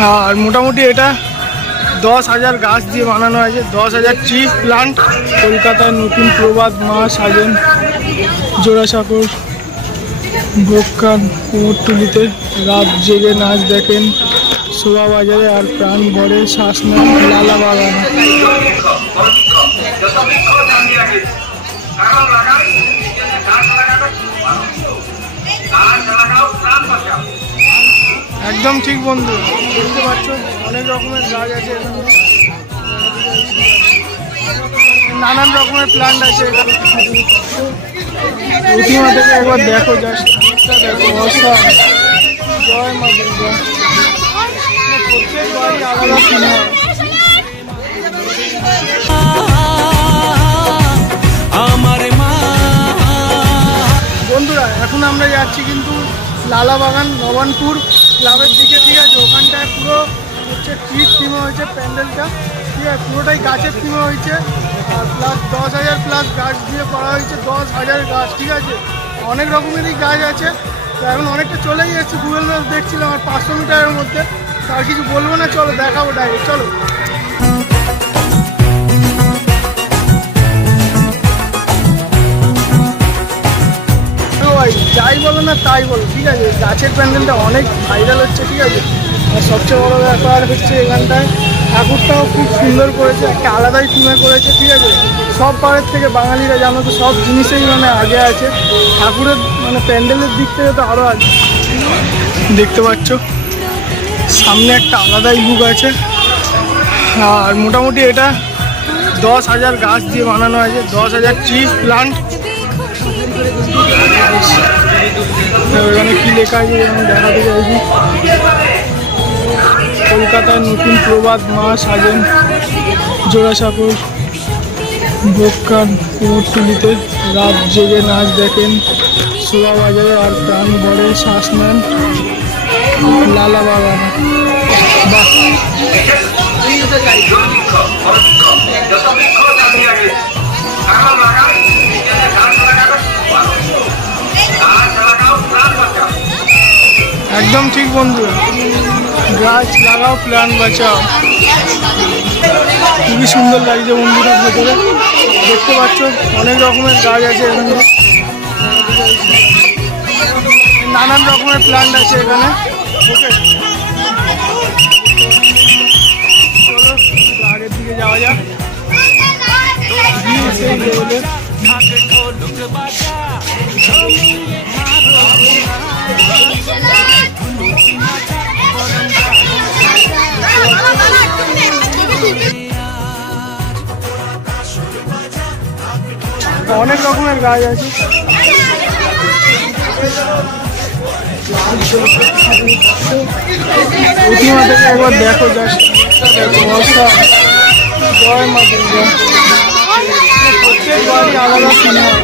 আর মোটামুটি এটা 10,000 গাছ দিয়ে বানানো হয়েছে। 10,000 ট্রি প্লান্ট। কলকাতায় নতুন প্রবাদ মা সাজেন জোড়াসাঁকোর ভোগকান কুমোরটুলিতে রাত জেগে নাচ দেখেন শোভা বাজারে আর প্রাণ ভরে শ্বাস নেন লালা বাগান। একদম ঠিক বন্ধু, দেখতে পাচ্ছ অনেক রকমের গাছ আছে এখানে, নানান রকমের প্লান্ট আছে এখানে। প্রতিমা থেকে একবার দেখো, জাস্ট দেখো, অসাম। জয় মা দুর্গা। প্রত্যেক বাড়ি আলাদা কিনা হয়। বন্ধুরা এখন আমরা যাচ্ছি কিন্তু লালা বাগান নবানপুর ক্লাবের দিকে, ঠিক আছে। ওখানটায় পুরো হচ্ছে ট্রির থিমে হয়েছে প্যান্ডেলটা, ঠিক আছে। পুরোটাই গাছের থিমে হয়েছে আর প্লাস 10,000 প্লাস গাছ দিয়ে করা হয়েছে। 10,000 গাছ, ঠিক আছে। অনেক রকমেরই গাছ আছে। তো এখন অনেকটা চলেই যাচ্ছে, গুগল ম্যাপ দেখছিলাম আর 500 মিটারের মধ্যে। আর কিছু বলবো না, চলো দেখাবো ডাইরেক্ট, চলো। যাই বলো না তাই বলো, ঠিক আছে। গাছের প্যান্ডেলটা অনেক ভাইরাল হচ্ছে, ঠিক আছে। আর সবচেয়ে বড় ব্যাপার হচ্ছে এখানটায় ঠাকুরটাও খুব সুন্দর করেছে, একটা আলাদাই থিমে করেছে, ঠিক আছে। সব পাড়ের থেকে বাঙালিরা জানো তো সব জিনিসেই মানে আগে আছে। ঠাকুরের মানে প্যান্ডেলের দিক থেকে তো আরও আগে। দেখতে পাচ্ছ সামনে একটা আলাদাই লুক আছে। আর মোটামুটি এটা 10,000 গাছ দিয়ে বানানো হয়েছে। 10,000 ট্রি প্লান্ট। ওখানে কি লেখা আছে আমি দেখাতে চাইছি। কলকাতায় নতুন প্রবাদ মা সাজেন জোড়াসাঁকোর ভোগকান কুমোরটুলিতে রাত জেগে নাচ দেখেন শোভা বাজারে আর প্রাণ ভরে শ্বাস নেন লালা বাগান। বাহ, একদম ঠিক বন্ধু, গাছ লাগাও প্ল্যান বাঁচাও। খুবই সুন্দর লাগছে বন্ধুরা ভেতরে, দেখতে পাচ্ছ অনেক রকমের গাছ আছে এখানে, নানান রকমের প্ল্যান্ট আছে এখানে। ওকে চলো আগের দিকে যাওয়া যাক। সেই লেভেলে অনেক রকমের গাছ আছে। প্রতিমা থেকে একবার দেখো, জাস্ট দেখো, অসাম। জয় মা দুর্গা। প্রত্যেক বাড়ি আলাদা কিনা হয়।